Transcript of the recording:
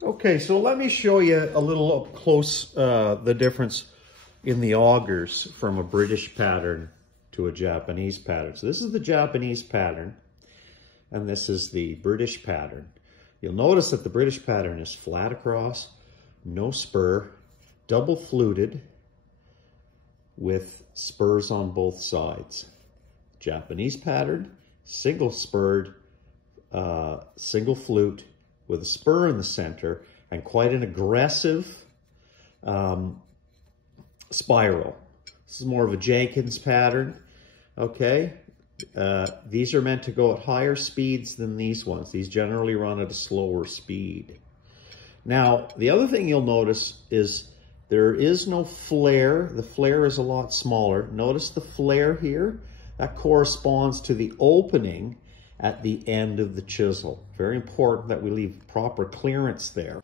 Okay, so let me show you a little up close the difference in the augers from a British pattern to a Japanese pattern. So this is the Japanese pattern, and this is the British pattern. You'll notice that the British pattern is flat across, no spur, double fluted with spurs on both sides. Japanese pattern, single spurred, single flute with a spur in the center and quite an aggressive spiral. This is more of a Jenkins pattern, okay? These are meant to go at higher speeds than these ones. These generally run at a slower speed. Now, the other thing you'll notice is there is no flare. The flare is a lot smaller. Notice the flare here? That corresponds to the opening at the end of the chisel. Very important that we leave proper clearance there.